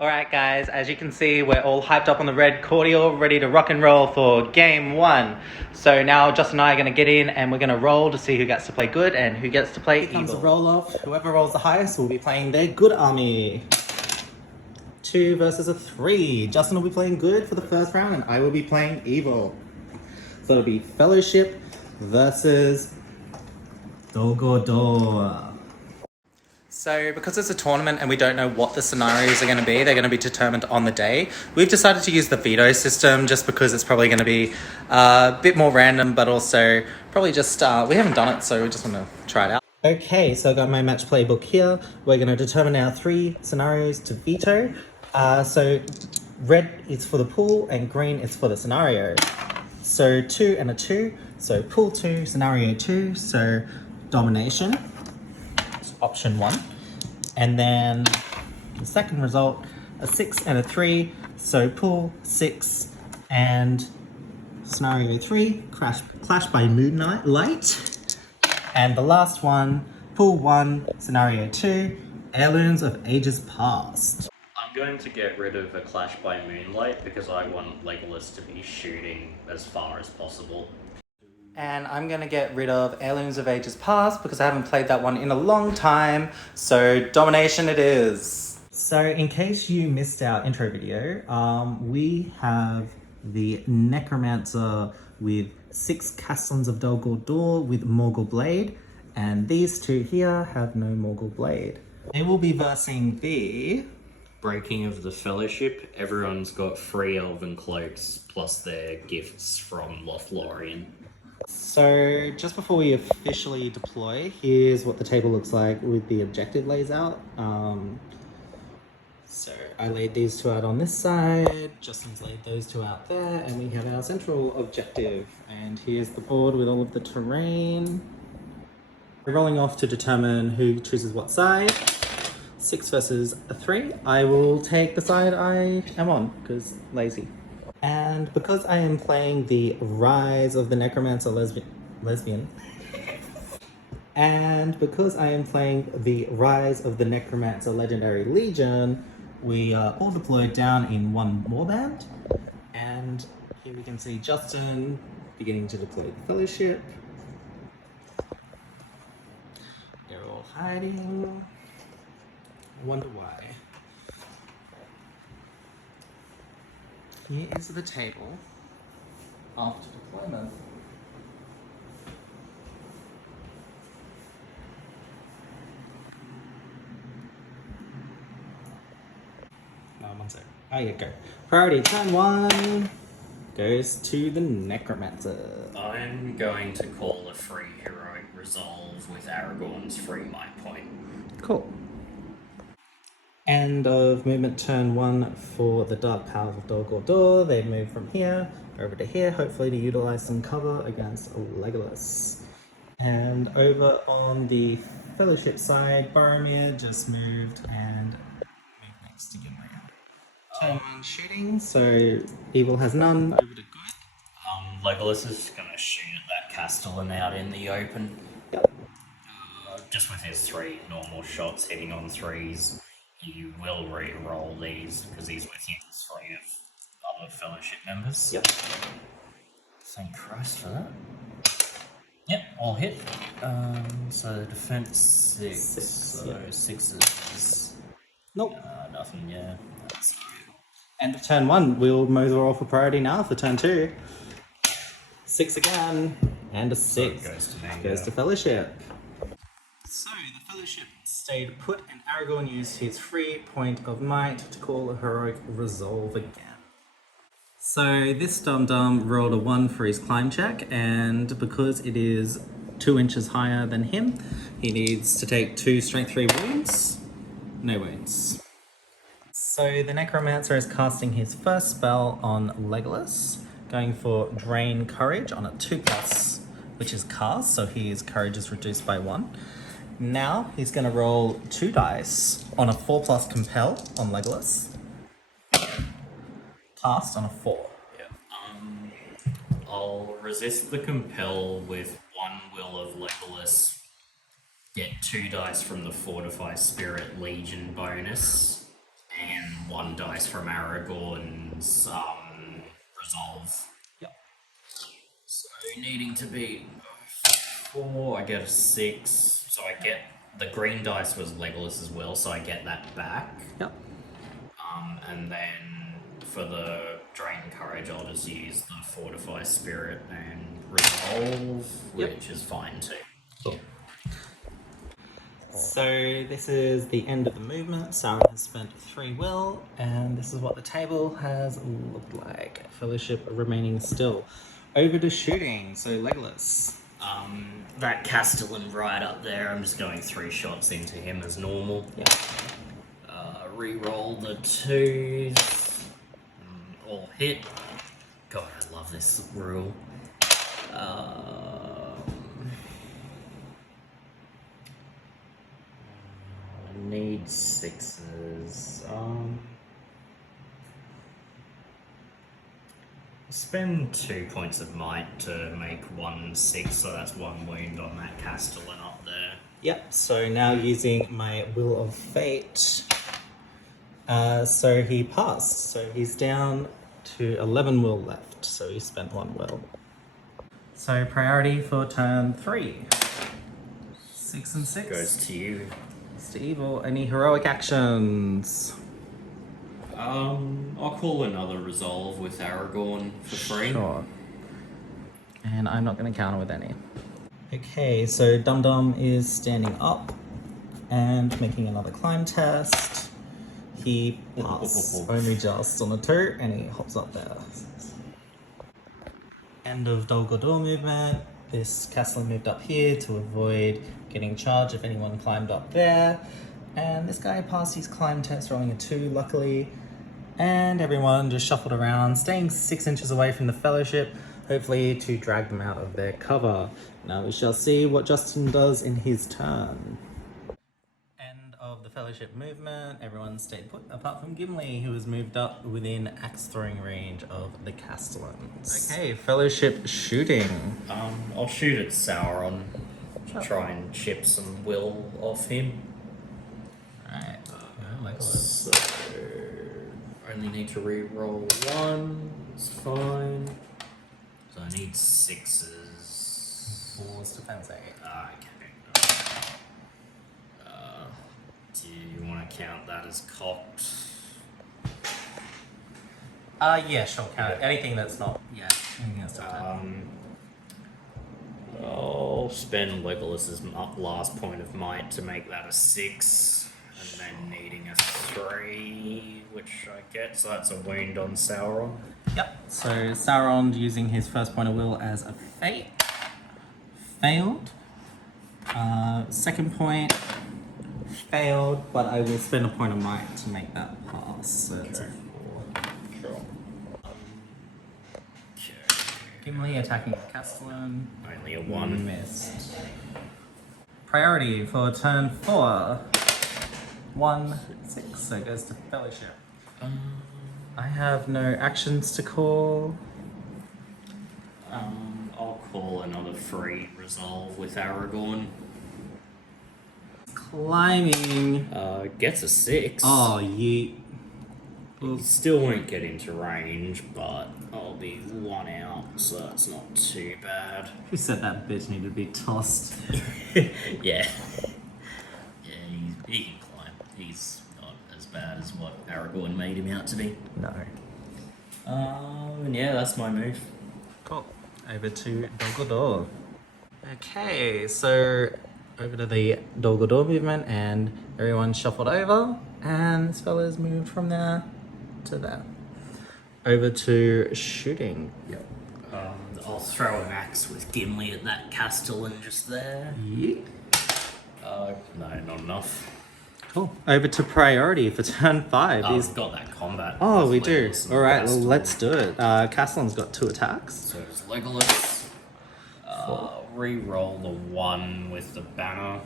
Alright guys, as you can see, we're all hyped up on the red cordial, ready to rock and roll for game one. So now Justin and I are going to get in and we're going to roll to see who gets to play good and who gets to play evil. Here comes the roll off. Whoever rolls the highest will be playing their good army. 2 versus a 3. Justin will be playing good for the first round and I will be playing evil. So it'll be Fellowship versus Dogordor. So because it's a tournament and we don't know what the scenarios are going to be, they're going to be determined on the day. We've decided to use the veto system just because it's probably going to be a bit more random, but also probably just, we haven't done it, so we just want to try it out. Okay, so I got my match playbook here. We're going to determine our 3 scenarios to veto. So red is for the pool and green is for the scenario. So 2 and a 2. So pool 2, scenario 2. So domination, option 1. And then the second result, a 6 and a 3. So pool 6 and scenario 3, clash by moonlight. And the last one, pool 1, scenario 2, heirlooms of ages past. I'm going to get rid of a clash by moonlight because I want Legolas to be shooting as far as possible. And I'm going to get rid of Heirlooms of Ages Past because I haven't played that one in a long time. So domination it is. So in case you missed our intro video, we have the Necromancer with 6 Castellans of Dol Guldur with Morgul Blade. And these 2 here have no Morgul Blade. They will be versing the Breaking of the Fellowship. Everyone's got free elven cloaks plus their gifts from Lothlorien. So just before we officially deploy, here's what the table looks like with the objective lays out. So I laid these 2 out on this side, Justin's laid those 2 out there, and we have our central objective. And here's the board with all of the terrain. We're rolling off to determine who chooses what side. 6 versus a 3. I will take the side I am on, because lazy. And because I am playing the Rise of the Necromancer lesbian, and because I am playing the Rise of the Necromancer Legendary Legion, we are all deployed down in one warband. And here we can see Justin beginning to deploy the Fellowship. They're all hiding. I wonder why. Here is the table after deployment. No, one sec. Oh yeah, go. Priority turn 1 goes to the Necromancer. I'm going to call a free heroic resolve with Aragorn's free might point. Cool. End of movement turn 1 for the Dark Powers of Dol Guldur. They move from here over to here, hopefully to utilize some cover against Legolas. And over on the Fellowship side, Boromir just moved and moved next to Gimli. Turn 1 shooting, so evil has none, over to good. Legolas is going to shoot at that Castellan out in the open. Yep. Just with his 3 normal shots hitting on 3s. You will re-roll these because he's with you 3 of other Fellowship members. Yep. Thank Christ for that. Yep, all hit. So defense 6. So yeah. 6s. Nope. Nothing, yeah. That's End of turn 1. We'll roll for priority now for turn 2. 6 again. And a 6. So goes to Fellowship. So the Fellowship stayed put and Aragorn used his free point of might to call a heroic resolve again. So this dum-dum rolled a 1 for his climb check, and because it is 2 inches higher than him, he needs to take 2 strength 3 wounds. No wounds. So the Necromancer is casting his first spell on Legolas, going for Drain Courage on a 2+, which is cast, so his courage is reduced by 1. Now he's going to roll 2 dice on a 4+ Compel on Legolas. Cast on a 4. Yeah. I'll resist the compel with 1 Will of Legolas. Get 2 dice from the Fortify Spirit Legion bonus. And 1 dice from Aragorn's resolve. Yep. So needing to be 4, I get a 6. So I get the green dice was Legolas as well, so I get that back. Yep. And then for the Drain Courage, I'll just use the Fortify Spirit and Resolve, which is fine too. Cool. So this is the end of the movement. Sauron has spent 3 will, and this is what the table has looked like. Fellowship remaining still. Over to shooting. So Legolas. That Castellan right up there, I'm just going 3 shots into him as normal. Yep. Reroll the 2s. All hit. God, I love this rule. I need 6s. Spend 2 points of might to make 1 6, so that's 1 wound on that Castellan up there. Yep, so now using my Will of Fate. So he passed. So he's down to 11 will left. So he spent 1 will. So priority for turn 3. 6 and 6. Goes to you. Mr. Evil, any heroic actions? I'll call another resolve with Aragorn for free. Sure. And I'm not going to counter with any. Okay, so Dum Dum is standing up and making another climb test. He passed only just on a 2 and he hops up there. End of Dol Guldur movement. This Castellan moved up here to avoid getting charged if anyone climbed up there. And this guy passed his climb test, rolling a 2, luckily. And everyone just shuffled around, staying 6 inches away from the Fellowship, hopefully to drag them out of their cover. Now we shall see what Justin does in his turn. End of the Fellowship movement. Everyone stayed put, apart from Gimli, who has moved up within axe throwing range of the Castellans. Okay, Fellowship shooting. I'll shoot at Sauron to try and chip some will off him. Alright. So only need to re-roll 1. It's fine. So I need 6s. 4's defense 8. Okay. Do you want to count that as cocked? Yeah, sure, count it. Anything that's not, anything that's not I'll spend Legolas's last point of might to make that a 6, and then needing a 3, which I get, so that's a wound on Sauron. Yep, so Sauron using his first point of will as a fate. Failed. Second point, failed, but I will spend a point of might to make that pass, so it's a 4. Sure. Gimli attacking Castellan. Only a 1. Missed. Priority for turn 4. 1, 6, so it goes to Fellowship. I have no actions to call. I'll call another free resolve with Aragorn. Climbing. Gets a 6. Oh, yeet. He still won't get into range, but I'll be 1 out, so that's not too bad. Who said that bitch needed to be tossed? Yeah. Yeah, he can climb. He's not as bad as what Aragorn made him out to be. No. Yeah, that's my move. Cool. Over to Dol Guldur. Okay, so over to the Dol Guldur movement, and everyone shuffled over, and this fella's moved from there to there. Over to shooting. Yep. I'll throw an axe with Gimli at that Castellan just there. Yeet. No, not enough. Cool. Over to priority for turn 5. We've got that combat. Oh, we with do. Legolas and Alright, well, Castellan. let's do it. Castellan's got 2 attacks. So it's Legolas. Re-roll the 1 with the banner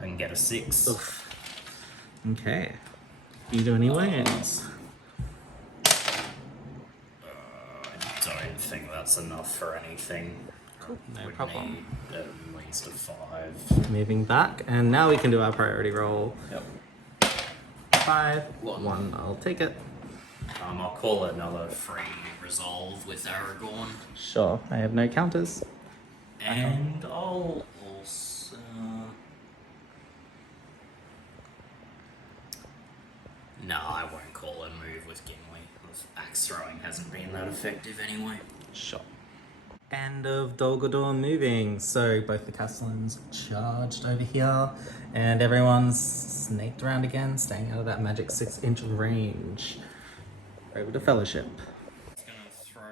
and get a 6. Oof. Okay. You do any wounds? I don't think that's enough for anything. Cool. No Would problem. need at least a 5. Moving back, and now we can do our priority roll. Yep. 5. 1, I'll take it. I'll call it another free resolve with Aragorn. Sure, I have no counters. And I'll also... No, I won't call a move with Gimli. Axe throwing hasn't been that effective anyway. Sure. End of Dol Guldur moving. So both the Castellans charged over here, and everyone's snaked around again, staying out of that magic 6-inch range. Over to Fellowship. Just gonna throw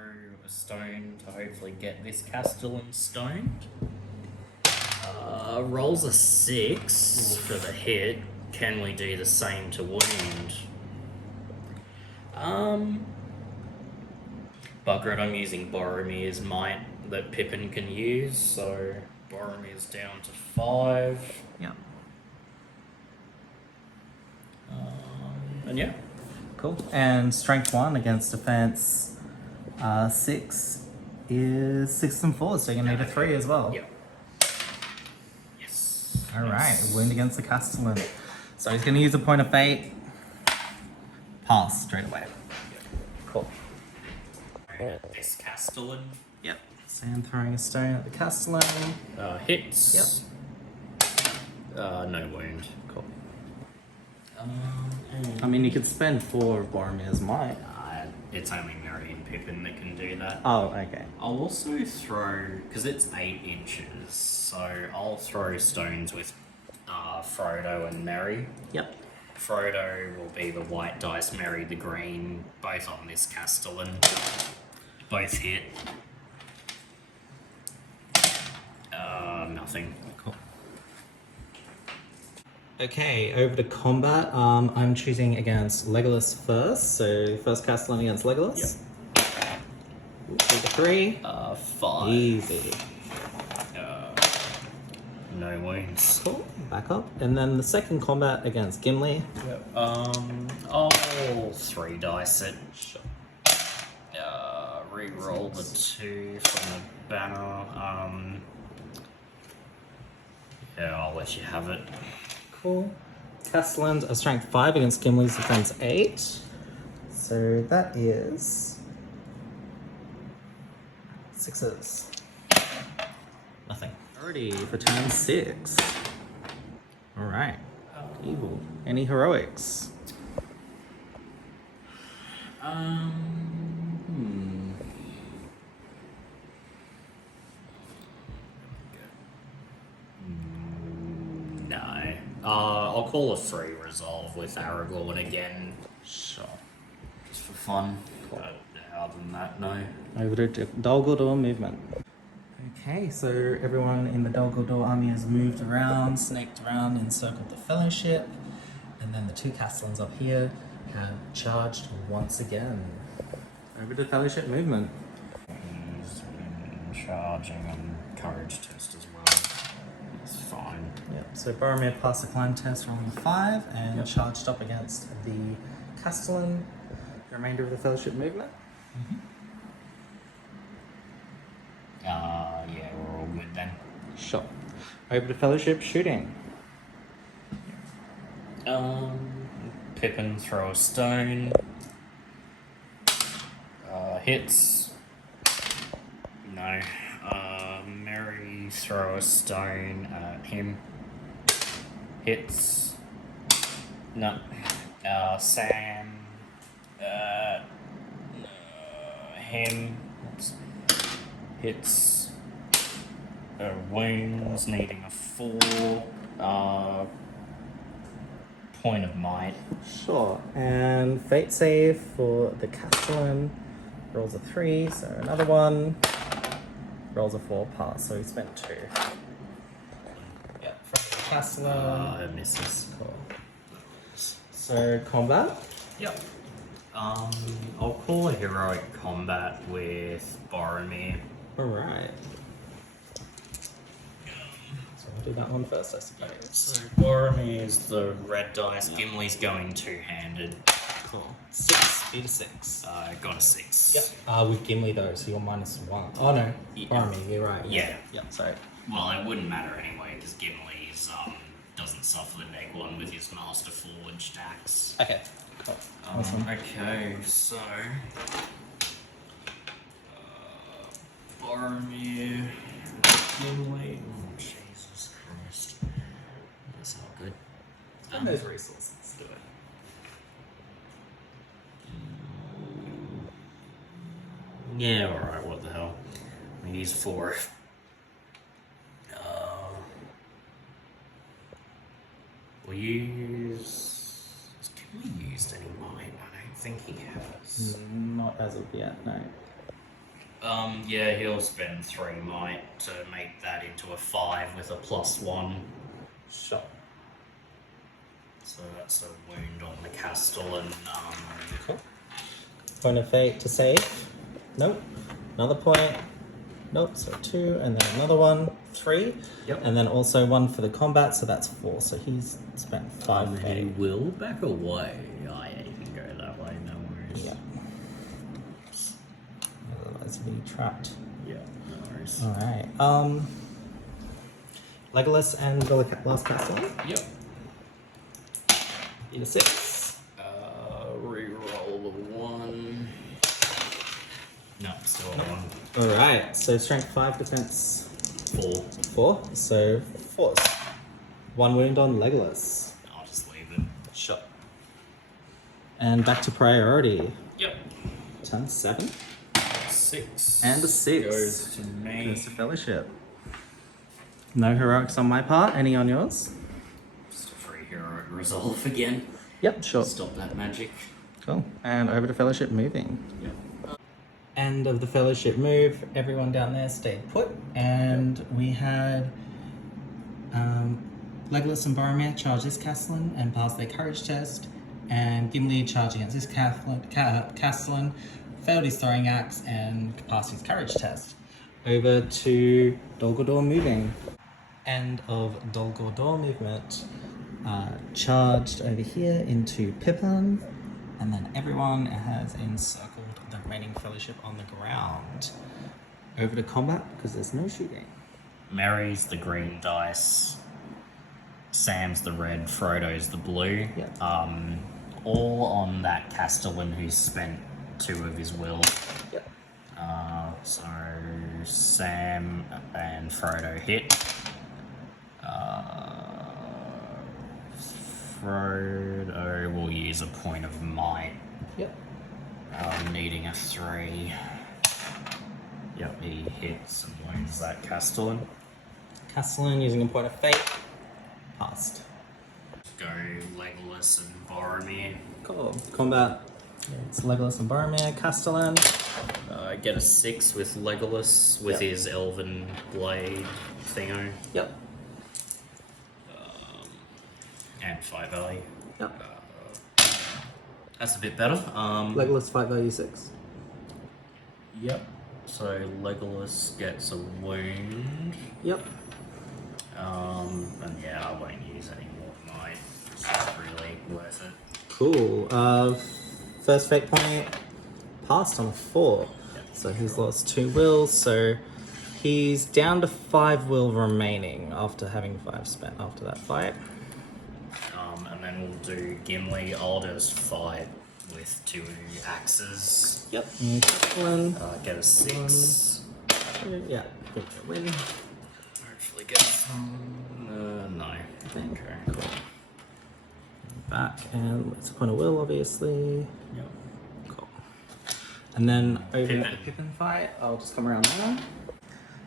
a stone to hopefully get this Castellan stoned. Rolls a 6 for the hit. Can we do the same to wound? Bugger it, I'm using Boromir's Might that Pippin can use, so Boromir's down to 5. Yeah. And yeah. Cool. And Strength 1 against Defense 6 is 6 and 4, so you're gonna need a 3 as well. Yep. Yes. Alright, wound against the Castellan. So he's gonna use a Point of Fate. Pass straight away. Cool. This Castellan. Yep. Sam throwing a stone at the Castellan. Hits. Yep. No wound. Cool. I mean, you could spend 4 of Boromir's Might. It's only Merry and Pippin that can do that. Oh, okay. I'll also throw, because it's 8 inches, so I'll throw stones with Frodo and Merry. Yep. Frodo will be the white dice, Merry the green, both on this Castellan. Both hit. Nothing. Cool. Okay, over to combat. I'm choosing against Legolas first. So first Castellan against Legolas. Yep. Take a 3. 5. Easy. No wounds. Cool. Back up. And then the second combat against Gimli. Yep. I'll 3 dice it. Sure. Re-roll the 2 from the banner. Yeah, I'll let you have it. Cool. Castellan's a strength 5 against Gimli's defense 8. So that is 6s. Nothing. Already for turn 6. Alright. Evil. Any heroics? No. I'll call a 3 resolve with Aragorn again. Sure. Just for fun. Cool. Other than that, no. Over to Dol Guldur movement. Okay, so everyone in the Dol Guldur army has moved around, snaked around, encircled the Fellowship, and then the 2 Castellans up here have charged once again. Over to Fellowship movement. He's been charging on courage test as well. It's fine. Yep, so Boromir passed the climb test rolling a 5 and charged up against the Castellan. The remainder of the Fellowship movement. Yeah, we're all good then. Sure. Over to Fellowship shooting. Pippin throw a stone. Hits. No. Merry throw a stone at him. Hits. No. Sam. Him. Oops. Hits. Wounds needing a 4. Point of might. Sure. And fate save for the Castellan. Rolls a 3, so another one. Rolls a 4, pass. So he spent 2. Yep. From the Castellan. It misses. Cool. So combat. Yep. I'll call a heroic combat with Boromir. Alright. So I'll do that one first, I suppose. So Boromir is the red dice. Gimli's going 2-handed. Cool. 6, beat a 6. Got a 6. Yep. With Gimli though, so you're -1. Oh no, Yeah. Boromir, you're right. Yeah. Yep, sorry. Well, it wouldn't matter anyway because Gimli's doesn't doesn't suffer the neg one with his Master Forged axe. Okay, cool. Awesome. Okay, so Boromir, Gimli. Oh, Jesus Christ, that's not good. And those resources. Let's do it. Yeah, alright, what the hell. We use 4. We'll use... Can we use any mine? I don't think he has. Not as of yet, no. Yeah, he'll spend 3 might to make that into a 5 with a +1. Sure. So that's a wound on the Castellan. Cool. Point of fate to save. Nope. Another point. Nope. So 2, and then another one. 3. Yep. And then also 1 for the combat, so that's 4. So he's spent 5 he fate. will back away. Oh, yeah, you can go that way, no worries. Yeah. Otherwise he'll be trapped. Yeah, no worries. Alright. Legolas and the last castle. Yep. Eat a 6. Reroll the 1. No, still a 1. Alright, so strength 5, defense 4. So force. 1 wound on Legolas. I'll just leave it. Shot. And back to priority. Yep. Turn 7. 6. And a 6. Goes to me. Goes to fellowship. No heroics on my part. Any on yours? Just a free heroic resolve again. Yep, sure. Stop that magic. Cool. And over to fellowship moving. Yep. End of the fellowship move. Everyone down there stayed put, and we had Legolas and Boromir charge this Castellan and pass their courage test, and Gimli charge against this Castellan, failed his throwing axe and passed his courage test. Over to Dol Guldur moving. End of Dol Guldur movement. Charged over here into Pippin, and then everyone has encircled the remaining fellowship on the ground. Over to combat because there's no shooting. Mary's the green dice. Sam's the red. Frodo's the blue. Yep. All on that Castellan who's spent 2 of his will. Yep. So Sam and Frodo hit. Frodo will use a point of might. Yep. Needing a 3. Yep, he hits and wounds that Castellan. Castellan using a point of fate. Passed. Go Legolas and Boromir. Cool. Combat. It's Legolas and Boromir. Castellan. Get a 6 with Legolas with Yep. his elven blade thingo. Yep. And 5 value. Yep. That's a bit better. Legolas fight value 6. Yep. So Legolas gets a wound. Yep. And yeah, I won't use any more might. It's not really worth it. Cool. First fate point passed on a 4. Yep. So he's lost 2 wills. So he's down to 5 will remaining after having 5 spent after that fight. And then we'll do Gimli. I'll just fight with 2 axes. Yep. And Castellan. Get a 6. Yeah. Good to win. Hopefully get some. No. Okay. Okay. Cool. Back and it's a point of will, obviously. Yep. Cool. And then over Pippin. the Pippin fight, I'll just come around now.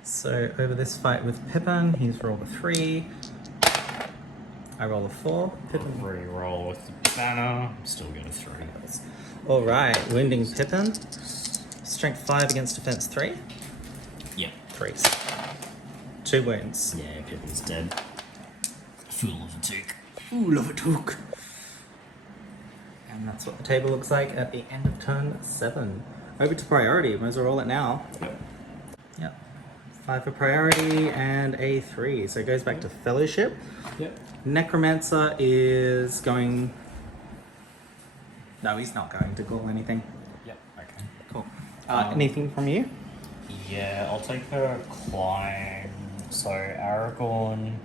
So over this fight with Pippin, he's rolled a 3. I roll a 4. Pippin. Reroll with the banner. Still get a 3. All right, wounding Pippin. Strength 5 against defense 3. Yeah. 3s. 2 wounds. Yeah, Pippin's dead. Fool of a toque. Ooh, love a took. And that's what the table looks like at the end of turn 7. Over to priority. Might as well roll it now. Yep. Yep. 5 for priority and a 3. So it goes back to fellowship. Yep. Necromancer is going... No, he's not going to ghoul anything. Yep. Okay. Cool. Anything from you? Yeah, I'll take a climb. So Aragorn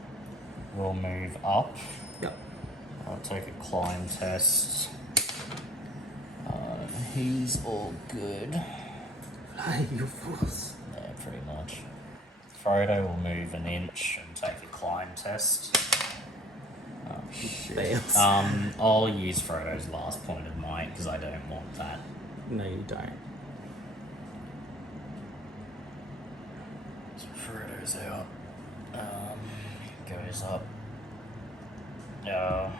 will move up. Yep. I'll take a climb test. He's all good. You fools. Yeah, pretty much. Frodo will move an inch and take a climb test. Oh shit. Fails. I'll use Frodo's last point of might because I don't want that. No, you don't. So Frodo's out. Goes up. Then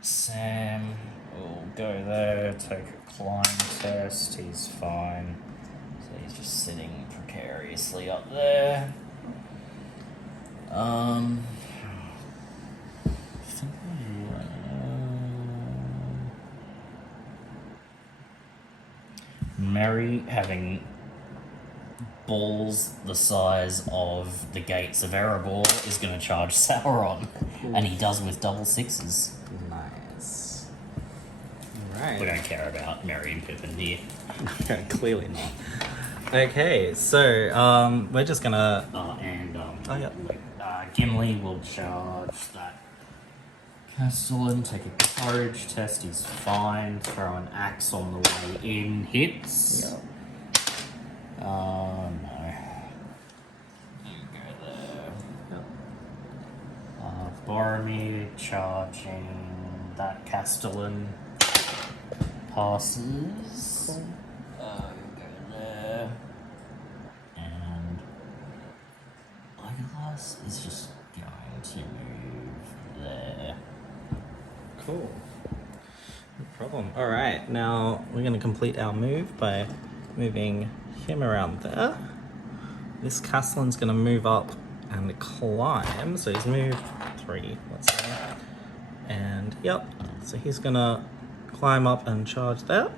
Sam will go there, take a climb test. He's fine. So he's just sitting precariously up there. Merry, having balls the size of the gates of Erebor, is going to charge Sauron, and he does with double sixes. Nice. We Alright. don't care about Merry and Pippin here. Clearly not. Okay, so we're just gonna. Yeah. Gimli will charge that Castellan, take a courage test, he's fine. Throw an axe on the way in, hits. Yep. No. You go there. Yep. Boromir charging that Castellan. Passes. Cool. You go there. And Legolas is just going to move there. Cool. No problem. Alright, now we're going to complete our move by moving him around there. This Castellan's going to move up and climb. So he's moved 3, let's say. And, yep. So he's going to climb up and charge there.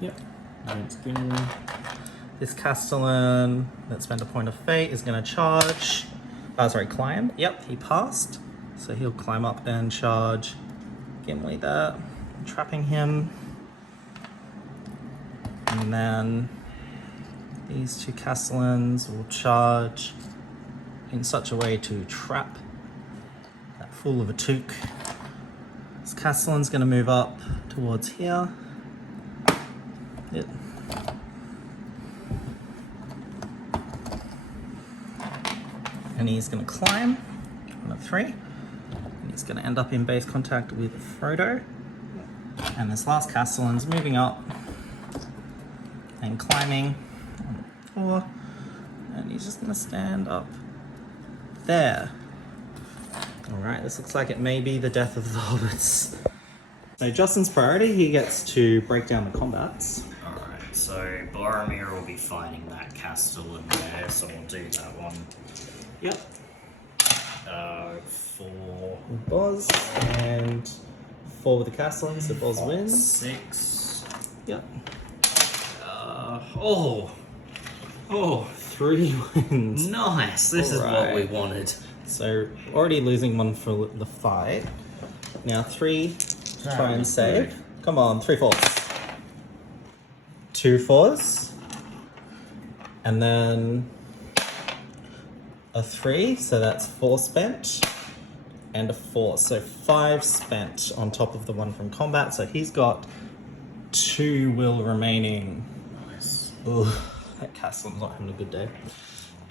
Yep. That's good. This Castellan that spent a point of fate is going to charge. Climb. Yep, he passed. So he'll climb up and charge Gimli there, trapping him. And then these 2 Castellans will charge in such a way to trap that fool of a Took. This Castellan's going to move up towards here. Yep. And he's going to climb on a 3. And he's going to end up in base contact with Frodo. And this last Castellan's moving up and climbing on 4. And he's just going to stand up there. Alright, this looks like it may be the death of the hobbits. So Justin's priority, he gets to break down the combats. Alright, so Boromir will be fighting that Castellan there, so we'll do that one. Yep. 4. Boz, and 4 with the Castellans, so Boz wins. 6. Yep. 3 wins. Nice! This is what we wanted. So already losing 1 for the fight. Now 3, try and save. Good. Come on, 3 4s. 2 4s. And then a 3, so that's 4 spent. And a 4, so 5 spent on top of the 1 from combat. So he's got 2 will remaining. Nice. Ugh, that Castellan's not having a good day.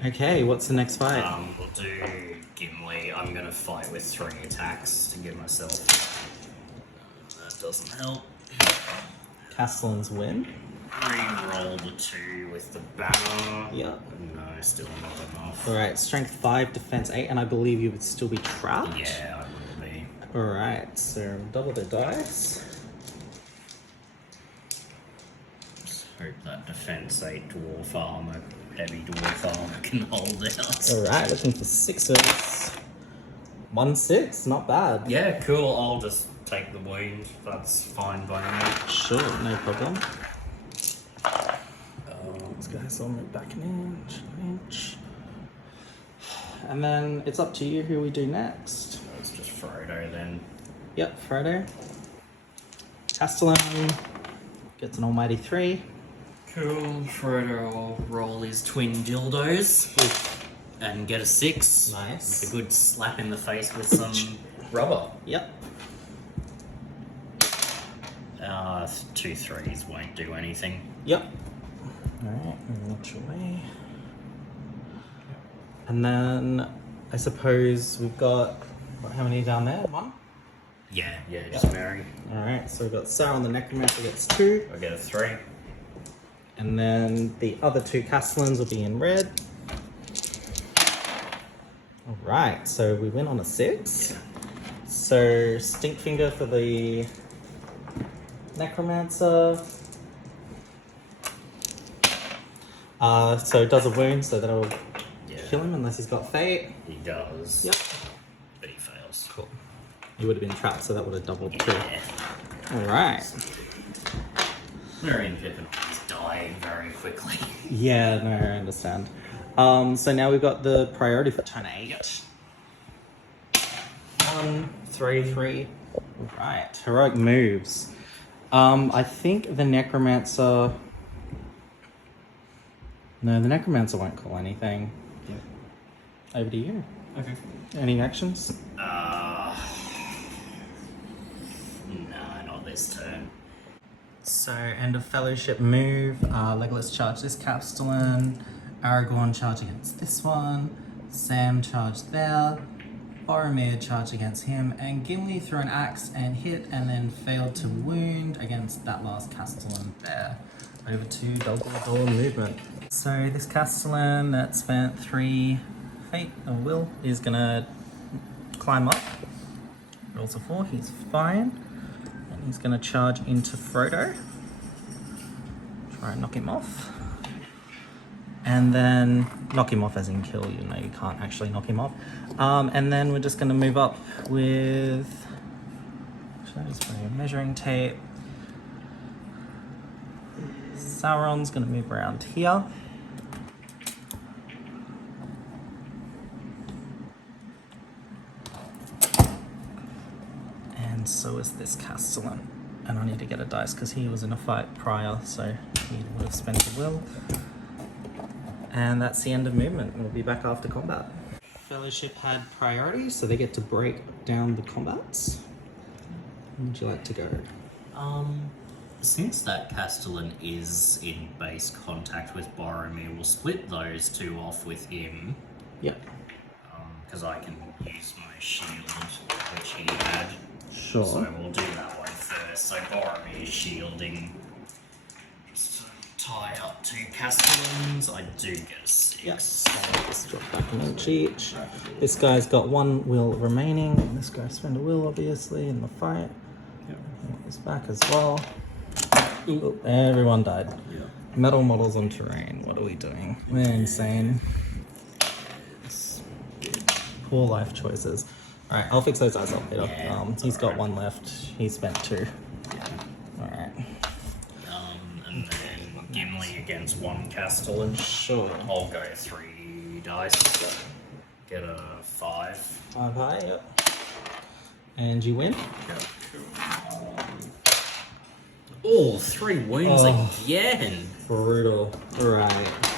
Okay, what's the next fight? We'll do Gimli. I'm gonna fight with 3 attacks to give myself. That doesn't help. Castellan's win. Re-roll the 2 with the banner. Yep. No, still not enough. Alright, strength 5, defense 8, and I believe you would still be trapped. Yeah, I will be. Alright, so double the dice. Just hope that defense 8 dwarf armor, heavy dwarf armor can hold out. Alright, looking for 6s. 1 6, not bad. Yeah, cool. I'll just take the wound. That's fine by me. Sure, no problem. These guys will move back an inch. And then it's up to you who we do next. It's just Frodo then. Yep, Frodo. Castellan gets an almighty 3. Cool. Frodo will roll his twin dildos. and get a 6. Nice. With a good slap in the face with some rubber. Yep. 2 3s won't do anything. Yep. Alright, watch away. And then I suppose we've got, how many down there? 1? Yeah, just marry. Alright, so we've got Sauron the Necromancer gets 2. I get a 3. And then the other 2 Castellans will be in red. Alright, so we win on a 6. So Stinkfinger for the Necromancer. So it does a wound, so that'll kill him unless he's got Fate. He does. Yep. But he fails. Cool. He would have been trapped, so that would have doubled too. Yeah. Alright. Merry and Pippin is dying very quickly. Yeah, no, I understand. So now we've got the priority for turn 8. 1, 3, 3. Right, heroic moves. I think the Necromancer... No, the Necromancer won't call anything. Yeah. Over to you. Okay. Any actions? No, not this turn. So, end of Fellowship move. Legolas charge this Castellan. Aragorn charge against this one. Sam charge there. Boromir charge against him. And Gimli threw an axe and hit and then failed to wound against that last Castellan there. Over to Dumbledore movement. So this Castellan that spent 3 fate or will is gonna climb up. Rolls a 4, he's fine. And he's gonna charge into Frodo. Try and knock him off. And then knock him off as in kill, you know, you can't actually knock him off. And then we're just gonna move up with, should I just bring a measuring tape? Sauron's gonna move around here. And so is this Castellan. And I need to get a dice because he was in a fight prior, so he would have spent a will. And that's the end of movement. We'll be back after combat. Fellowship had priority, so they get to break down the combats. Where would you like to go? Since that Castellan is in base contact with Boromir, we'll split those 2 off with him. Yep. Because I can use my shield, which he had. Sure. So we'll do that one first. So Boromir shielding. Just to tie up 2 Castellans. I do get a 6. Yes. Let's drop back an inch each. This guy's got 1 will remaining. And this guy spent a will, obviously, in the fight. Yep. He's back as well. Ooh, everyone died. Yeah. Metal models on terrain. What are we doing? We're insane. Poor life choices. Alright, I'll fix those eyes up later. Yeah, he's got alright. 1 left. He spent 2. Alright. And then Gimli against 1 Castellan. Sure. I'll go 3 dice. Get a 5. 5 high, yep. And you win? Oh, 3 wounds again. Brutal. Right.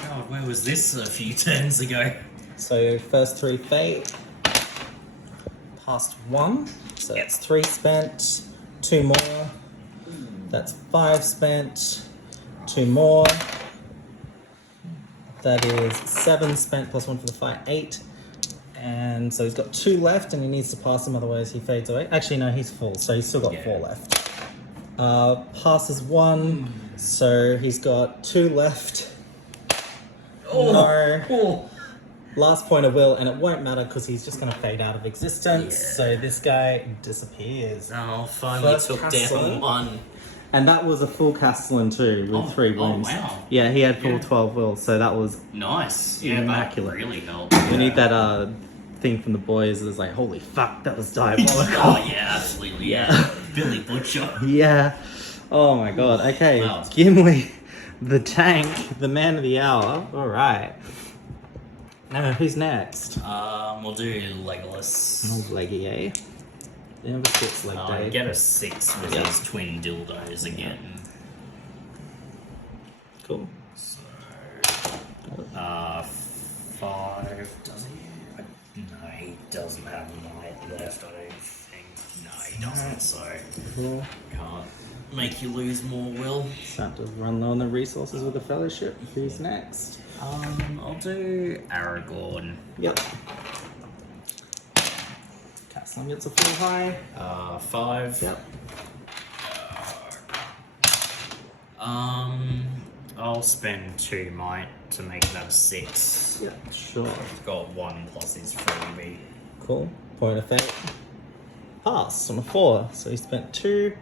God, where was this a few turns ago? So first 3 fate. Past 1. So that's 3 spent. 2 more. That's 5 spent. 2 more. That is 7 spent plus 1 for the fight. 8. And so he's got 2 left and he needs to pass them, otherwise he fades away. Actually, no, he's full, so he's still got 4 left. Passes 1, so he's got 2 left. No. Last point of will, and it won't matter because he's just going to fade out of existence. Yeah. So this guy disappears. Oh, finally First took Castellan. down 1. And that was a full Castellan too, with 3 wounds. Oh, wow. Yeah, he had full Yeah. 12 will, so that was... Nice. Yeah, Immaculate. that really helped. We need that thing from the boys that's like, holy fuck, that was diabolical. Oh, yeah, absolutely. Yeah. Billy Butcher. Yeah. Oh my god. Okay. Wow. Gimli, the tank, the man of the hour. All right. Now, who's next? We'll do Legolas. Oh, Leggy, eh? Never skips leg day. Get a 6 with his twin dildos again. Cool. So, 5. Does he? No, he doesn't have Knight left, I don't think. No, he doesn't, so Cool. can't make you lose more will. Start to run low on the resources with the Fellowship. Who's next? I'll do Aragorn. Yep. Castellan gets a full high. 5. Yep. I'll spend 2 might to make that a 6. Yep, sure. I've got 1 plus his freebie. Cool. Point of fate. Pass on a 4. So he spent 2.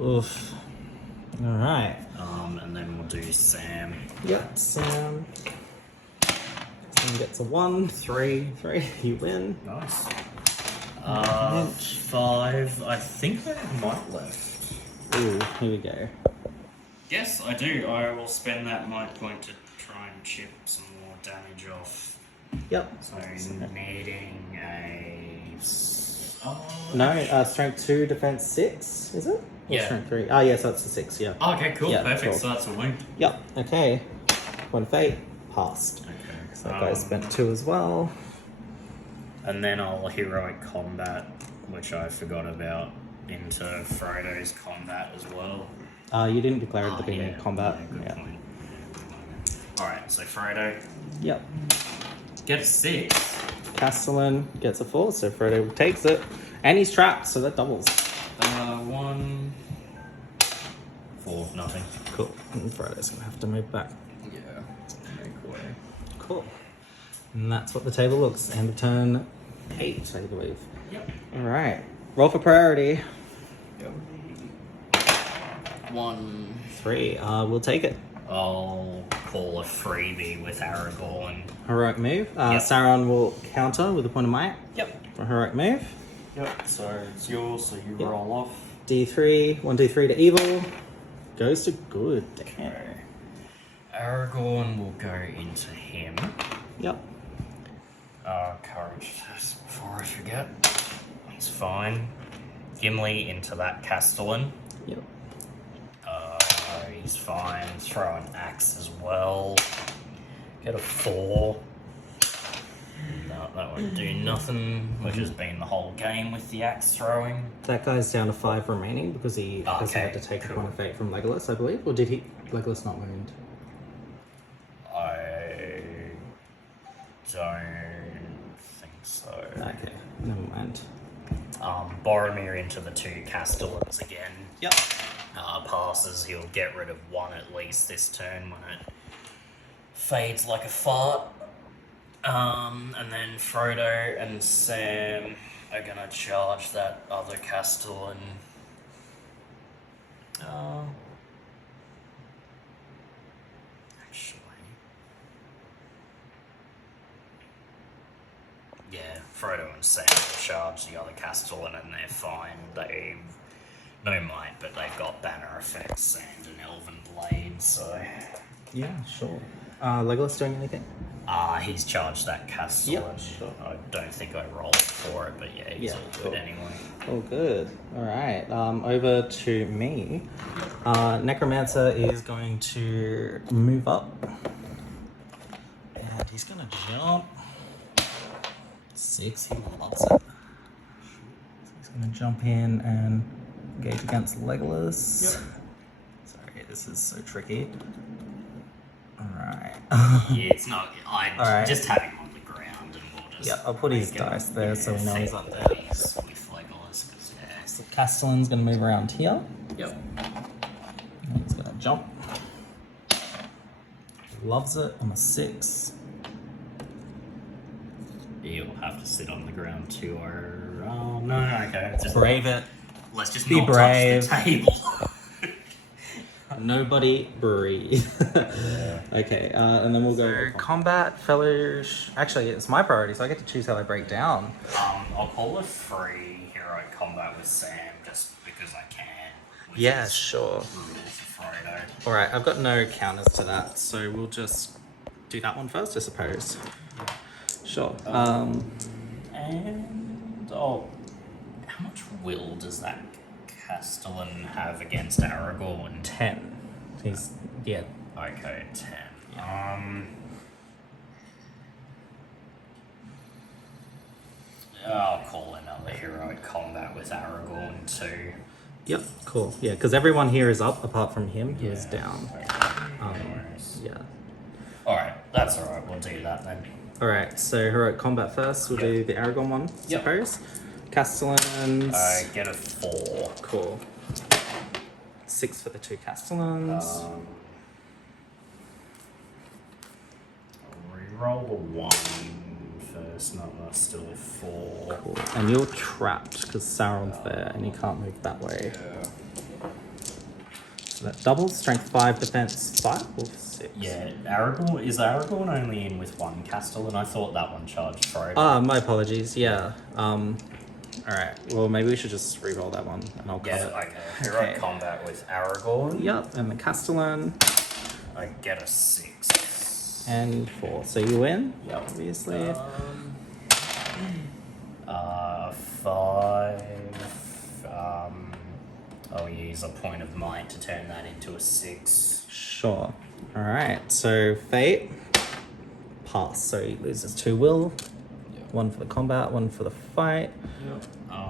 Oof. Alright. And then we'll do Sam. Yep, Sam. Sam gets a 1. 3. 3. You win. Nice. Pinch. 5. I think I have might left. Ooh, here we go. Yes, I do. I will spend that might point to try and chip some more damage off. Yep. So needing a... No, strength 2, defense 6, is it? Or Yeah. Strength 3. Oh, yes, that's a 6, yeah. Okay, cool. Yeah, Perfect. cool. So that's a wound. Yep, okay. Point of fate. Passed. Okay. So that guy spent 2 as well. And then I'll heroic combat, which I forgot about, into Frodo's combat as well. You didn't declare it at the beginning of combat. Good Yeah. point. Alright, so Frodo, Yep. get a 6. Castellan gets a 4, so Frodo takes it. And he's trapped, so that doubles. 1, 4, nothing. Cool. And Frodo's gonna have to move back. Yeah, make way. Cool. And that's what the table looks. End of turn 8, I believe. Yep. Alright. Roll for priority. Yep. 1. 3. We'll take it. I'll call a freebie with Aragorn. Heroic move. Yep. Sauron will counter with a point of might Yep. for heroic move. Yep, so it's yours, so you Yep. roll off. D3, 1d3 to evil. Goes to good. Damn. Okay. Aragorn will go into him. Yep. Courage test before I forget. He's fine. Gimli into that Castellan. Yep. He's fine. Throw an axe as well. Get a 4. No, that won't do nothing, which has been the whole game with the axe throwing. That guy's down to 5 remaining because he has Okay, had to take a cool. point of fate from Legolas, I believe. Or did he? Legolas not wound. I don't think so. Okay, never mind. Boromir into the 2 Castellans again. Yep. Passes, he'll get rid of 1 at least this turn when it fades like a fart. And then Frodo and Sam are gonna charge that other Castellan. Actually. Yeah, Frodo and Sam will charge the other Castellan and they're fine. They've no might, but they've got banner effects, sand and elven blade, so... Yeah, sure. Legolas doing anything? He's charged that Castellan. Yep, sure. I don't think I rolled for it, but yeah, he's all good cool. anyway. Oh, good. All right. Over to me. Necromancer is going to move up. And he's going to jump. 6. He loves it. So he's going to jump in and engage against Legolas. Yep. Sorry, this is so tricky. All right. Yeah, it's not... Alright. Just have him on the ground and we'll just... Yeah, I'll put his make him- dice there so we know he's fake up there. buddies with Legolas, 'cause, yeah. So Castellan's going to move around here. Yep. And he's going to jump. Loves it. I'm a 6. He'll have to sit on the ground too, or... Oh, no, okay. Just, Brave it. let's just Be not brave. touch the table. Nobody breathe. Okay, and then we'll go combat, fellowship. Actually, it's my priority, so I get to choose how I break down. I'll call it free heroic combat with Sam, just because I can. Which Yeah, is sure. rule for Frodo. Alright, I've got no counters to that, so we'll just do that one first, I suppose. Sure. And how much will does that Castellan have against Aragorn? 10. He's, yeah. Okay, 10. I'll call another heroic combat with Aragorn too. Yep, cool. Yeah, because everyone here is up apart from him, who is Yeah. down. No worries. Yeah. Alright, that's alright, we'll do that then. Alright, so heroic combat first. We'll do the Aragorn one, Yep. suppose. Castellans. Get a 4. Cool. 6 for the 2 Castellans. Reroll a 1 first, no, that's still a 4. Cool. And you're trapped because Sauron's there and you can't move that way. Yeah. So that doubles. Strength 5, defense 5 or 6? Yeah, is Aragorn only in with 1 Castellan? I thought that one charged Frodo. My apologies. Yeah. Alright. Well, maybe we should just re-roll that one and I'll cut Yeah, it. okay. Heroic Okay. combat with Aragorn. Yep. And the Castellan. I get a 6. And 4. So you win, Yep. obviously. 5. I'll use a point of might to turn that into a 6. Sure. Alright, so Fate. Pass. So he loses 2 will. Yep. 1 for the combat, 1 for the fight. Yep.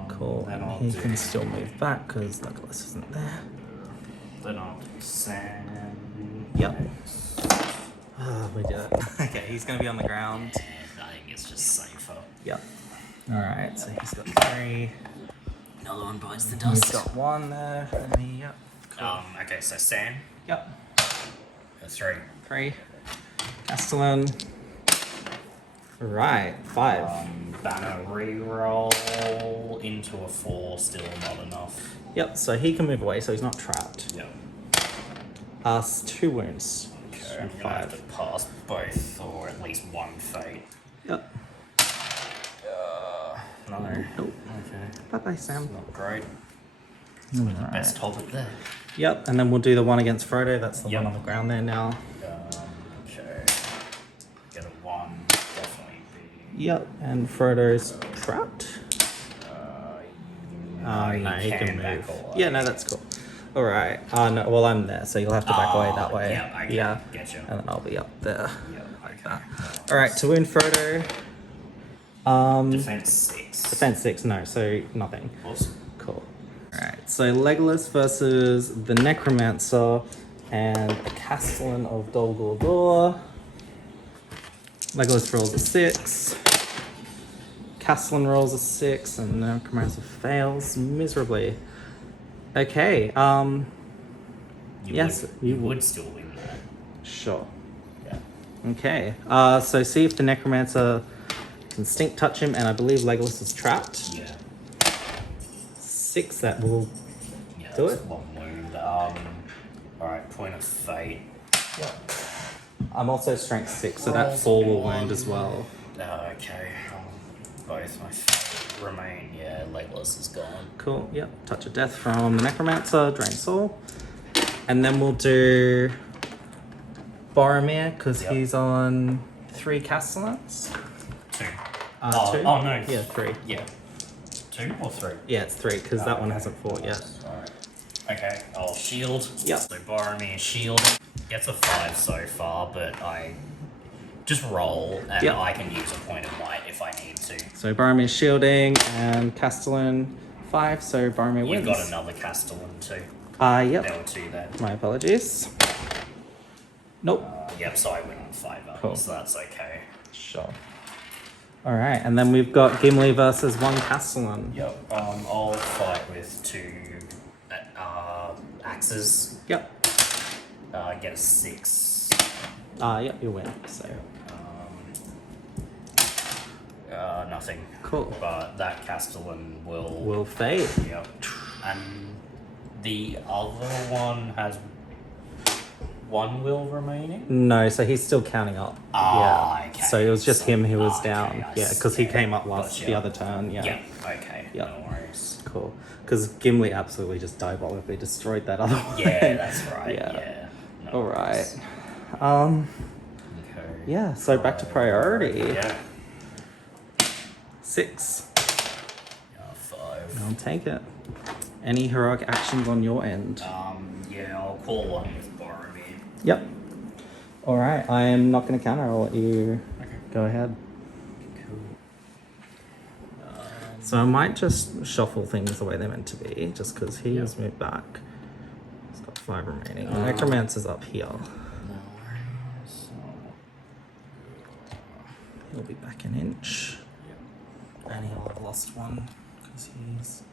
Cool. Then I'll He do, can still move back because Legolas isn't there. Then I'll do Sam. Yep. next. We did it. Okay, he's going to be on the ground. And I think it's just safer. Yep. Alright, so he's got 3. Another one bites the He's dust. got 1 there. And he, yep. Cool. Okay, so Sam. Yep. A 3. 3. Castellan. Right, 5. Banner reroll into a 4, still not enough. Yep, so he can move away, so he's not trapped. Yep. Us 2 wounds. Okay, I'm from gonna have 5. to pass both, or at least 1 fate. Yep. No. Nope. Okay. Bye bye, Sam. Not great. Alright. Best hobbit there. Yep, and then we'll do the one against Frodo. That's the Yep. one on the ground there now. Okay. Get a 1. Definitely be. Yep, and Frodo's trapped. No, No, he can back move. away. Yeah, no, that's cool. Alright. No, well, I'm there, so you'll have to back away that way. Yeah, okay. Yeah. Getcha. And then I'll be up there. Yeah, okay. Alright, to wound Frodo. Defense 6. Defense 6, no, so nothing. Awesome. Cool. Alright, so Legolas versus the Necromancer and the Castellan of Dol Guldur. Legolas rolls a 6. Castellan rolls a 6, and the Necromancer fails miserably. Okay, yes, You you would still win that. sure. Yeah. Okay, so see if the Necromancer can stink touch him, and I believe Legolas is trapped. Yeah. 6, that will Yeah, Do that's it? 1 wound. Alright, point of fate. I'm also strength 6, so that 4 will wound as well. Okay. Both my fate remain. Yeah, Legolas is gone. Cool, yep. Touch of death from the Necromancer, drain soul. And then we'll do Boromir, because Yep. he's on 3 Castellans. 2. 2? Oh, no. Yeah, 3. Yeah. 2 or 3? Yeah, it's 3, because that one hasn't fought yet. Alright. Okay, I'll shield. Yep. So Boromir shield. Gets a 5 so far, but I just roll and Yep. I can use a point of might if I need to. So Boromir's shielding, and Castellan 5, so Boromir You've wins. got another Castellan too. Yep. There were 2 then. My apologies. Nope. Yep, so I win on 5 up, Cool. so that's okay. Sure. Alright, and then we've got Gimli versus 1 Castellan. Yep, I'll fight with 2 axes. Yep. Get a 6. Yep, you win. So Nothing. cool. But that Castellan will. Will fade. Yep. And the other one has 1 will remaining? No, so he's still counting up. Okay. So it was just him who was Okay, down. I Yeah, because he see. came up last Gotcha. the other turn. Yeah. Yep, okay. Yep. No worries. Cool. Because Gimli absolutely just diabolically destroyed that other one. Yeah, that's right. Yeah. Yeah. No Alright. worries. Okay. Yeah, so back to priority. Yeah. 6. 5. I'll take it. Any heroic actions on your end? Yeah, I'll call one with Boromir. Yep. Alright, I am not going to counter. I'll let you Okay. go ahead. Cool. So I might just shuffle things the way they're meant to be, just because he's moved back. He's got 5 remaining. The Necromancer's up here. No worries. He'll be back an inch. And he'll have lost 1 because he's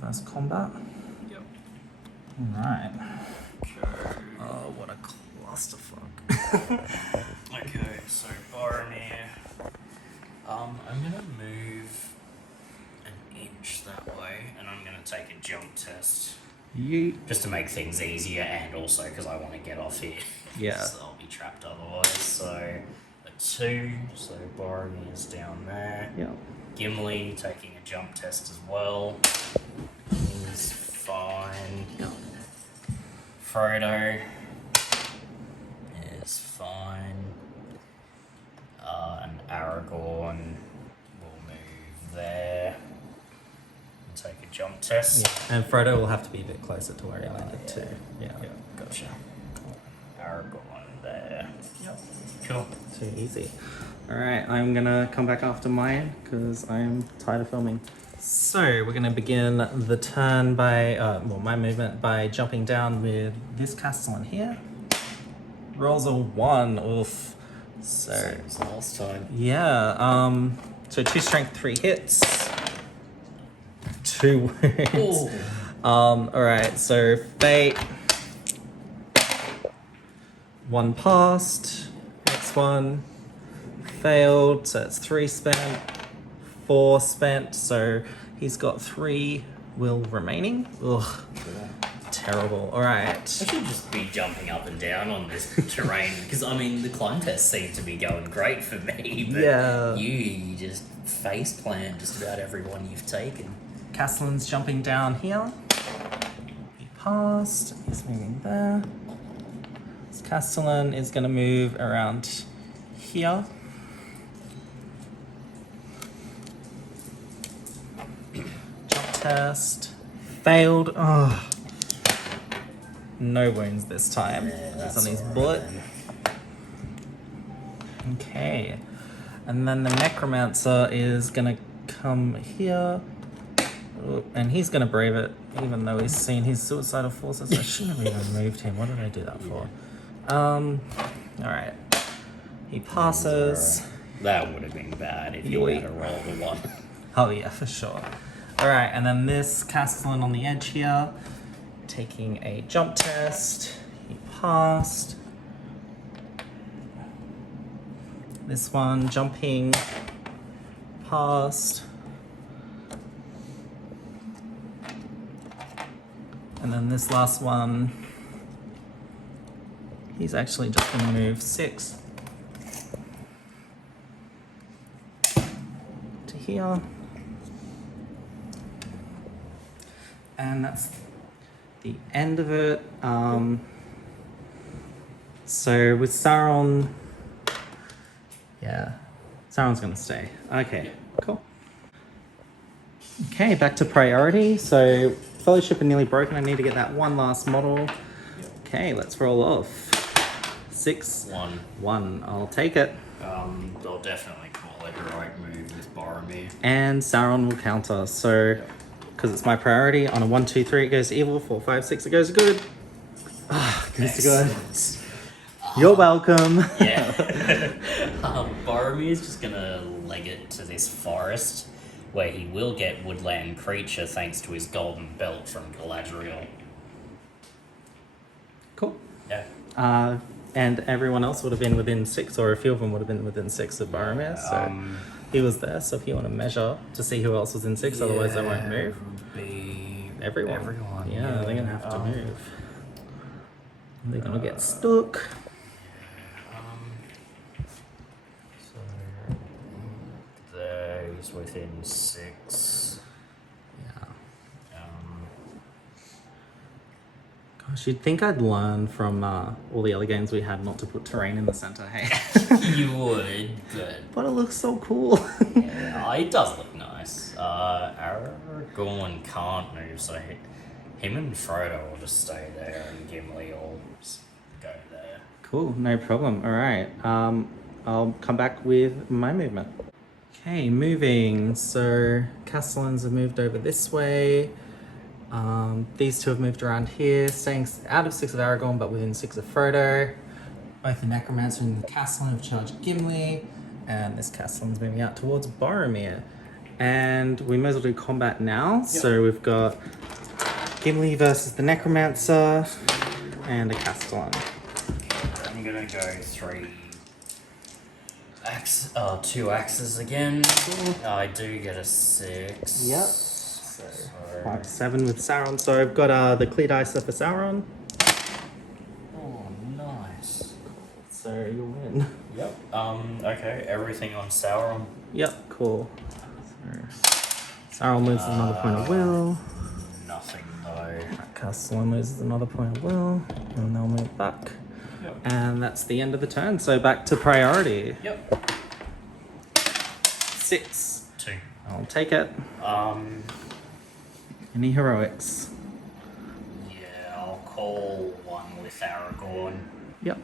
first combat. Alright. Oh, what a clusterfuck. Okay, so Boromir. I'm gonna move an inch that way, and I'm gonna take a jump test. Just to make things easier, and also because I want to get off here. Yeah. So I'll be trapped otherwise. So a 2, so Boromir's down there. Yeah. Gimli taking a jump test as well. He's fine. Frodo is fine. And Aragorn will move there and take a jump test. Yeah. And Frodo will have to be a bit closer to where he landed too. Yeah. Gotcha. Aragorn there. Yep. Cool. Too easy. Alright, I'm gonna come back after mine because I'm tired of filming. So we're gonna begin the turn by, my movement by jumping down with this Castellan here. Rolls a 1, oof. So, Same as last time. yeah, so 2 strength, 3 hits. 2 wounds. Alright, so Fate. 1 passed. Next one. Failed, so it's 3 spent, 4 spent, so he's got 3 will remaining. Ugh, terrible. Alright. I should just be jumping up and down on this terrain because I mean the climb tests seem to be going great for me, but you just face plant just about everyone you've taken. Castellan's jumping down here. He passed, he's moving there. This Castellan is going to move around here. Jump test. Failed. Oh. No wounds this time. That's on his bullet. Okay. And then the Necromancer is going to come here. Oh, and he's going to brave it, even though he's seen his suicidal forces. I shouldn't have even moved him. What did I do that for? Alright. He passes. That would have been bad if you had to roll the 1. Oh yeah, for sure. Alright, and then this Castellan on the edge here, taking a jump test. He passed. This one jumping, passed. And then this last one, he's actually just going to move 6 to here. And that's the end of it. So with Sauron, yeah, Sauron's going to stay. Okay, cool. Okay, back to priority. So Fellowship are nearly broken. I need to get that one last model. Okay, let's roll off. 6. 1. I'll take it. They'll definitely call a heroic move with Boromir. And Sauron will counter. So, because it's my priority, on a 1, 2, 3 it goes to evil. 4, 5, 6 it goes to good. Ah, goes to good. You're welcome. Yeah. Boromir's just gonna leg it to this forest, where he will get woodland creature thanks to his golden belt from Galadriel. Cool. Yeah. And everyone else would have been within 6, or a few of them would have been within 6 of Boromir. So he was there. So if you want to measure to see who else was in 6, otherwise they won't move. Be Everyone. Yeah, they're gonna have to move. They're gonna get stuck. So those within 6. Yeah. Gosh, you'd think I'd learn from all the other games we had not to put terrain in the center, hey? You would, But it looks so cool. yeah, it does look nice. Aragorn can't move, so him and Frodo will just stay there, and Gimli will just go there. Cool, no problem. All right. I'll come back with my movement. Okay, moving. So Castellans have moved over this way. These two have moved around here, staying out of 6 of Aragorn, but within 6 of Frodo. Both the Necromancer and the Castellan have charged Gimli, and this Castellan's moving out towards Boromir. And we may as well do combat now. Yep. So we've got Gimli versus the Necromancer and a Castellan. I'm gonna go 2 axes again. I do get a 6. Yep. So 5 to 7 with Sauron. So I've got the clear dice for Sauron. Oh, nice. So you'll win. Yep. Okay, everything on Sauron. Yep, cool. So Sauron loses another point of will. Nothing though. Castellan loses another point of will. And they'll move back. Yep. And that's the end of the turn. So back to priority. Yep. 6. 2. I'll take it. Any heroics? Yeah, I'll call 1 with Aragorn. Yep.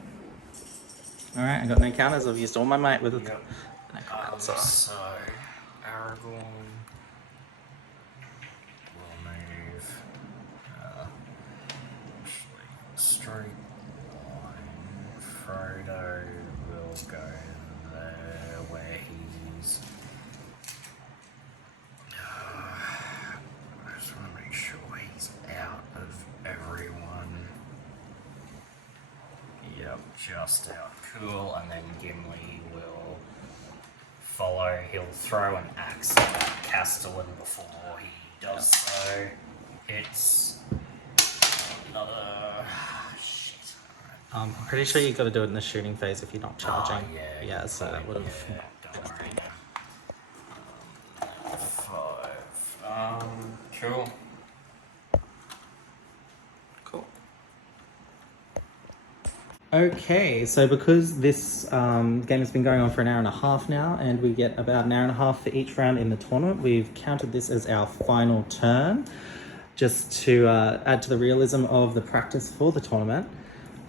Alright, I got no counters. I've used all my might with the Necromancer. So, Aragorn will move straight line. Frodo will go there where he's. I just want to make sure he's out of everyone. Yep, just out. Cool, and then Gimli will follow. He'll throw an axe at Castellan before he does so. It's another shit. I'm pretty sure you got to do it in the shooting phase if you're not charging. Oh, yeah. Yeah, so that would have. Yeah, don't worry. 5. Cool. Cool. Okay, so because this game has been going on for an hour and a half now, and we get about an hour and a half for each round in the tournament, we've counted this as our final turn, just to add to the realism of the practice for the tournament.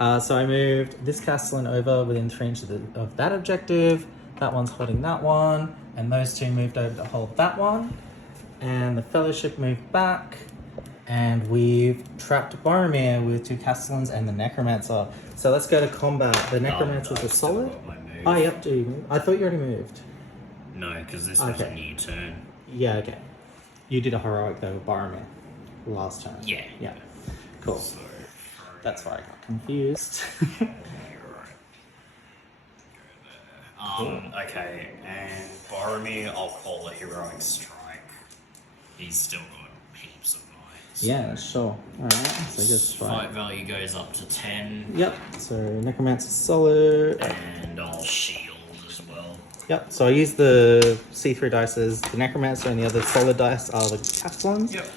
So I moved this Castellan over within 3 inches of that objective. That one's holding that one, and those two moved over to hold that one. And the Fellowship moved back, and we've trapped Boromir with 2 Castellans and the Necromancer. So let's go to combat. The Necromancer's a solid. Oh, yep, do you move? I thought you already moved. No, because this was a new turn. Yeah, okay. You did a heroic though with Boromir last turn. Yeah. Yeah. Cool. So, That's why I got confused. Okay, and Boromir, I'll call a heroic strike. He's still got heaps of might. Yeah, sure. Alright, so just fight value goes up to 10. Yep, so Necromancer's solid. And I'll shield as well. Yep, so I use the C3 dice as the Necromancer, and the other solid dice are the Castellans. Yep.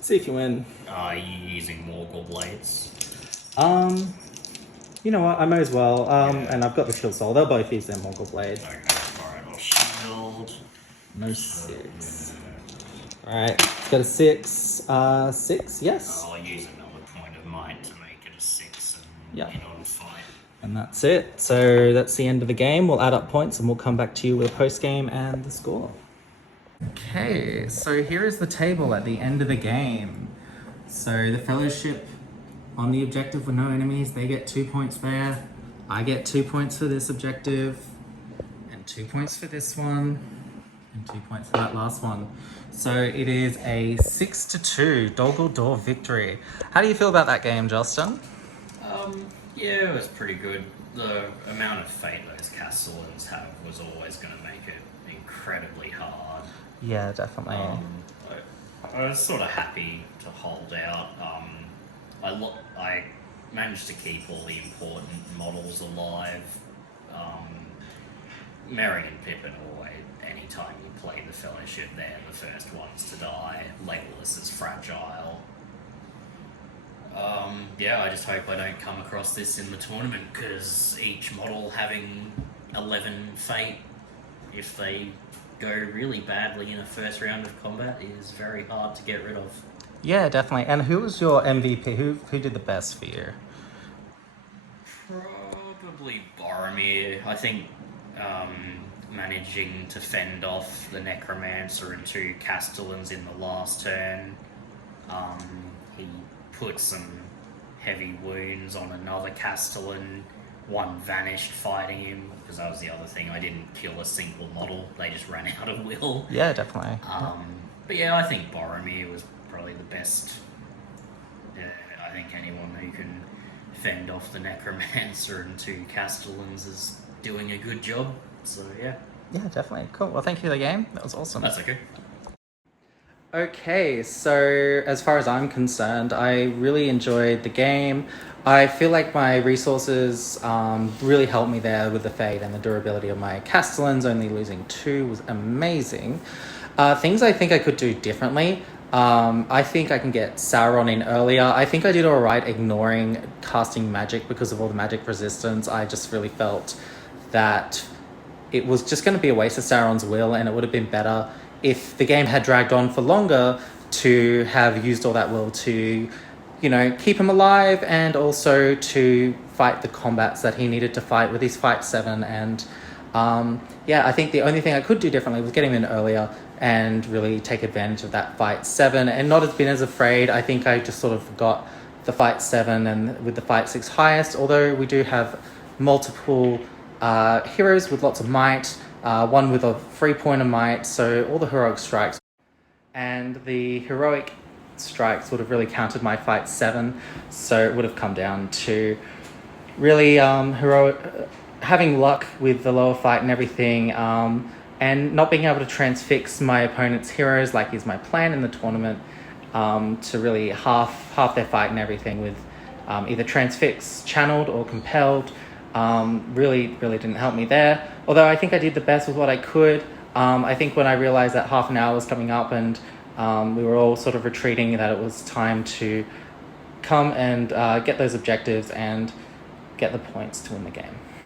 See if you win. Are you using Morgul blades? You know what, I may as well. And I've got the Shield Soul. They'll both use their Morgul blades. Okay, alright, I'll shield. No 6. Alright, it's got a 6. 6, yes. I'll use another point of might to make it a 6 and Yep. get on fight. And that's it. So that's the end of the game. We'll add up points and we'll come back to you with a post game and the score. Okay, so here is the table at the end of the game. So the Fellowship on the objective with no enemies, they get 2 points there. I get 2 points for this objective, and 2 points for this one, and 2 points for that last one. So it is a 6-2 Dol Guldur victory. How do you feel about that game, Justin? Yeah, it was pretty good. The amount of fate those Castellans have was always going to make it incredibly hard. Yeah, definitely. I was sort of happy to hold out. I managed to keep all the important models alive. Merry and Pippin always, anytime you play the Fellowship, they're the first ones to die. Legolas is fragile. Yeah, I just hope I don't come across this in the tournament, because each model having 11 fate, if they go really badly in a first round of combat, is very hard to get rid of. Yeah, definitely. And who was your MVP? Who did the best for you? Probably Boromir. I think managing to fend off the Necromancer and 2 Castellans in the last turn. He put some heavy wounds on another Castellan. One vanished fighting him, because that was the other thing. I didn't kill a single model. They just ran out of will. Yeah, definitely. But yeah, I think Boromir was probably the best. I think anyone who can fend off the Necromancer and 2 Castellans is doing a good job. So yeah. Yeah, definitely. Cool. Well, thank you for the game. That was awesome. That's okay. Okay, so as far as I'm concerned, I really enjoyed the game. I feel like my resources really helped me there with the fade, and the durability of my Castellans. Only losing 2 was amazing. Things I think I could do differently. I think I can get Sauron in earlier. I think I did alright ignoring casting magic because of all the magic resistance. I just really felt that it was just going to be a waste of Sauron's will, and it would have been better if the game had dragged on for longer to have used all that will to, keep him alive, and also to fight the combats that he needed to fight with his fight 7. And I think the only thing I could do differently was get him in earlier and really take advantage of that fight 7 and not have been as afraid. I think I just sort of forgot the fight 7 and with the fight 6 highest, although we do have multiple heroes with lots of might, one with a 3-point of might, so all the heroic strikes. And the heroic strikes would have really counted my fight 7, so it would have come down to really having luck with the lower fight and everything, and not being able to transfix my opponent's heroes like is my plan in the tournament, to really half their fight and everything with either transfix, channeled, or compelled. Really didn't help me there. Although I think I did the best with what I could. I think when I realized that half an hour was coming up and we were all sort of retreating, that it was time to come and get those objectives and get the points to win the game.